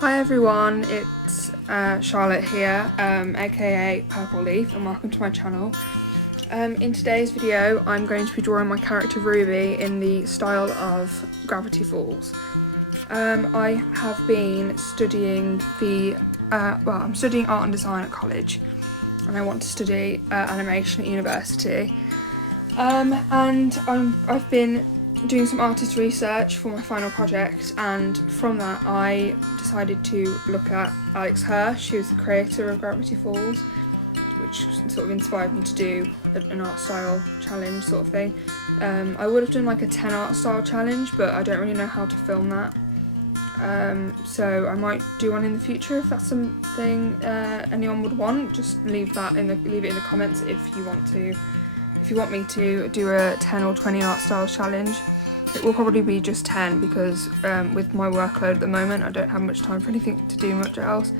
Hi everyone, it's Charlotte here, aka Purple Leaf, and welcome to my channel. In today's video I'm going to be drawing my character Ruby in the style of Gravity Falls. I have been studying I'm studying art and design at college, and I want to study animation at university. And I've been doing some artist research for my final project, and from that I decided to look at Alex Hirsch. She was the creator of Gravity Falls, which sort of inspired me to do an art style challenge sort of thing. I would have done like a 10 art style challenge, but I don't really know how to film that. So I might do one in the future if that's something anyone would want. Just leave it in the comments if you want me to do a 10 or 20 art style challenge. It will probably be just 10 because with my workload at the moment I don't have much time for anything to do much else.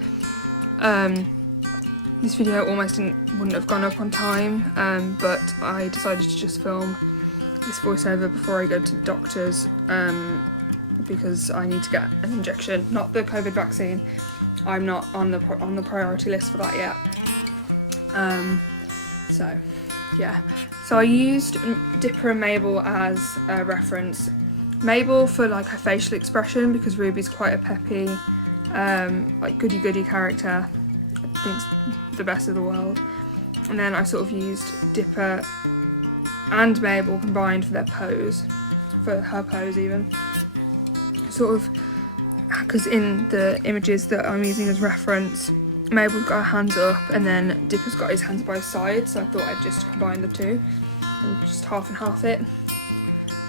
This video almost wouldn't have gone up on time, but I decided to just film this voiceover before I go to the doctors because I need to get an injection, not the COVID vaccine. I'm not on the priority list for that yet. So I used Dipper and Mabel as a reference. Mabel for like her facial expression, because Ruby's quite a peppy, like goody character. I think's the best of the world. And then I sort of used Dipper and Mabel combined for their pose, for her pose even. Sort of, because in the images that I'm using as reference, Mabel's got her hands up and then Dipper's got his hands by his side, so I thought I'd just combine the two and just half and half it.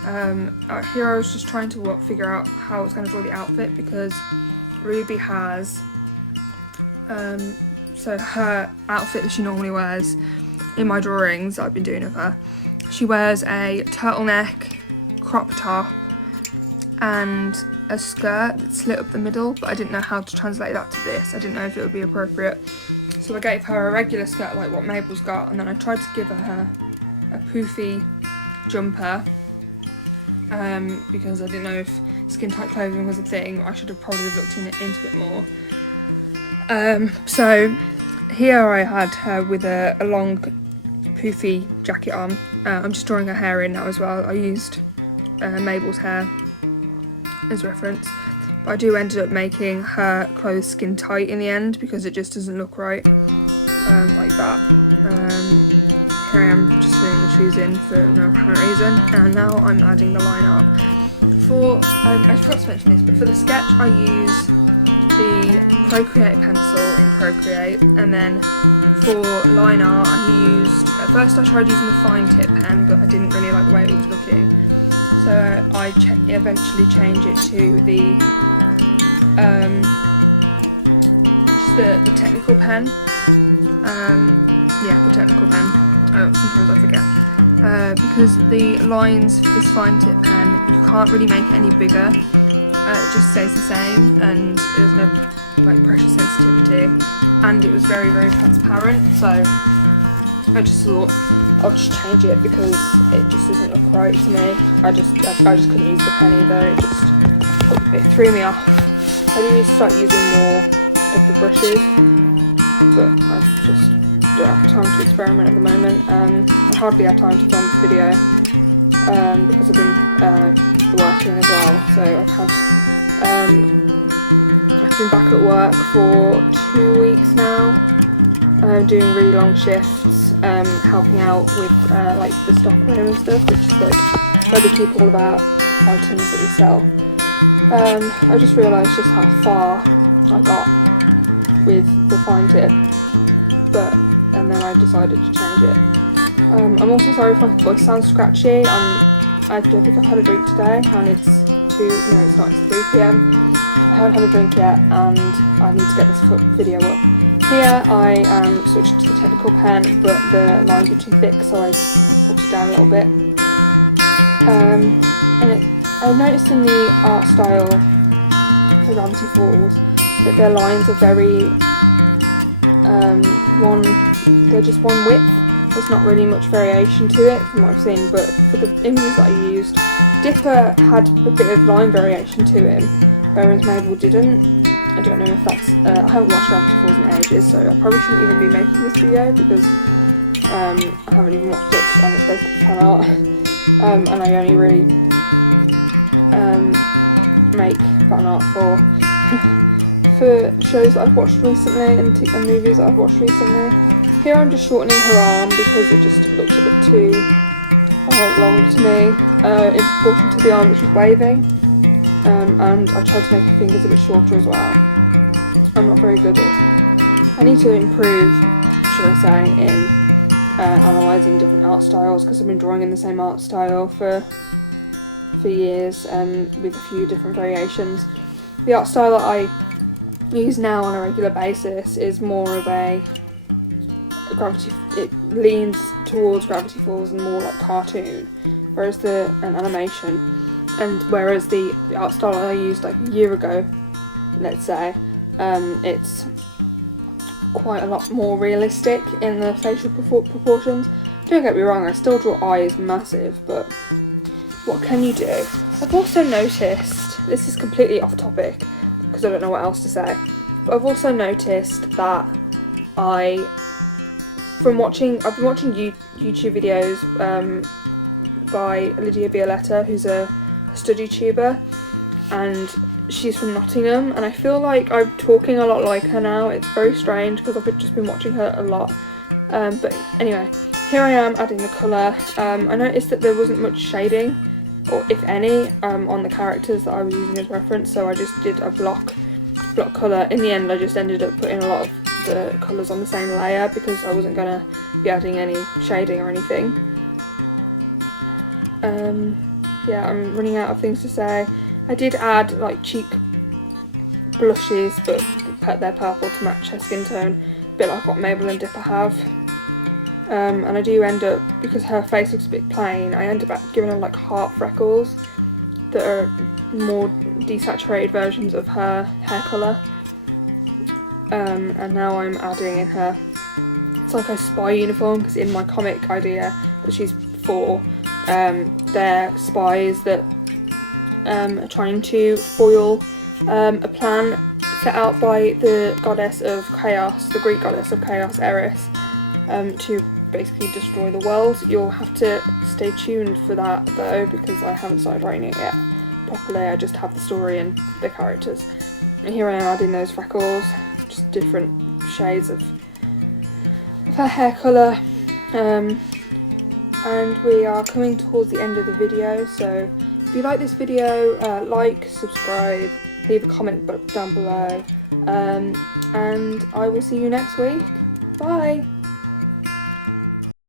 Here I was just trying to figure out how I was going to draw the outfit, because Ruby has so her outfit that she normally wears in my drawings that I've been doing of her. She wears a turtleneck, crop top and a skirt that's slit up the middle, but I didn't know how to translate that to this. I didn't know if it would be appropriate, so I gave her a regular skirt like what Mabel's got, and then I tried to give her a poofy jumper because I didn't know if skin tight clothing was a thing. I should have probably looked into it more. So here I had her with a long poofy jacket on. I'm just drawing her hair in now as well. I used Mabel's hair as reference, but I do end up making her clothes skin tight in the end because it just doesn't look right like that. Here I am just filling the shoes in for no apparent reason, and now I'm adding the line art. I forgot to mention this, but for the sketch I use the Procreate pencil in Procreate, and then for line art at first I tried using the fine tip pen, but I didn't really like the way it was looking. So I eventually changed it to the technical pen. The technical pen. Sometimes I forget. Because the lines for this fine tip pen, you can't really make it any bigger. It just stays the same, and there's no like pressure sensitivity, and it was very transparent. So I just thought I'll just change it because it just doesn't look right to me. I just couldn't use the pen either. It threw me off. I do need to start using more of the brushes, but I just don't have time to experiment at the moment. I hardly have time to film this video because I've been working as well. So I've been back at work for 2 weeks now, doing really long shifts. Helping out with like the stockroom and stuff, which is good, where we keep all of our items that we sell. I just realised just how far I got with the fine tip, and then I decided to change it. I'm also sorry if my voice sounds scratchy. I don't think I've had a drink today, and it's 3 PM. I haven't had a drink yet, and I need to get this video up. Here I switched to the technical pen, but the lines were too thick, so I put it down a little bit. I noticed in the art style for Gravity Falls that their lines are very they're just one width. There's not really much variation to it from what I've seen, but for the images that I used, Dipper had a bit of line variation to him, whereas Mabel didn't. I don't know if that's, I haven't watched Gravity Falls in ages, so I probably shouldn't even be making this video because I haven't even watched it and it's basically fan art. And I only really make fan art for shows that I've watched recently and movies that I've watched recently. Here I'm just shortening her arm because it just looks a bit too long to me in proportion to the arm that she's waving. And I tried to make her fingers a bit shorter as well. I'm not very good at. I need to improve, should I say, in analysing different art styles because I've been drawing in the same art style for years and with a few different variations. The art style that I use now on a regular basis is more of a it leans towards Gravity Falls and more like cartoon, whereas an animation, and whereas the art style I used like a year ago, let's say, it's quite a lot more realistic in the facial proportions. Don't get me wrong, I still draw eyes massive, but what can you do? I've also noticed, this is completely off topic because I don't know what else to say, but I've also noticed that I've been watching YouTube videos by Lydia Violetta, who's a study tuber, and she's from Nottingham, and I feel like I'm talking a lot like her now. It's very strange because I've just been watching her a lot. But anyway, here I am adding the colour. I noticed that there wasn't much shading, or if any, on the characters that I was using as reference, so I just did a block colour. In the end I just ended up putting a lot of the colours on the same layer because I wasn't going to be adding any shading or anything. Yeah, I'm running out of things to say. I did add like cheek blushes, but they're purple to match her skin tone, a bit like what Mabel and Dipper have. And I do end up, because her face looks a bit plain, I end up giving her like heart freckles that are more desaturated versions of her hair colour. And now I'm adding in her, it's like a spy uniform, because in my comic idea that she's for, they're spies that are trying to foil a plan set out by the goddess of chaos, the Greek goddess of chaos, Eris, to basically destroy the world. You'll have to stay tuned for that though, because I haven't started writing it yet properly. I just have the story and the characters. And here I am adding those freckles, just different shades of her hair colour. And we are coming towards the end of the video, so if you like this video, like, subscribe, leave a comment down below, and I will see you next week. Bye!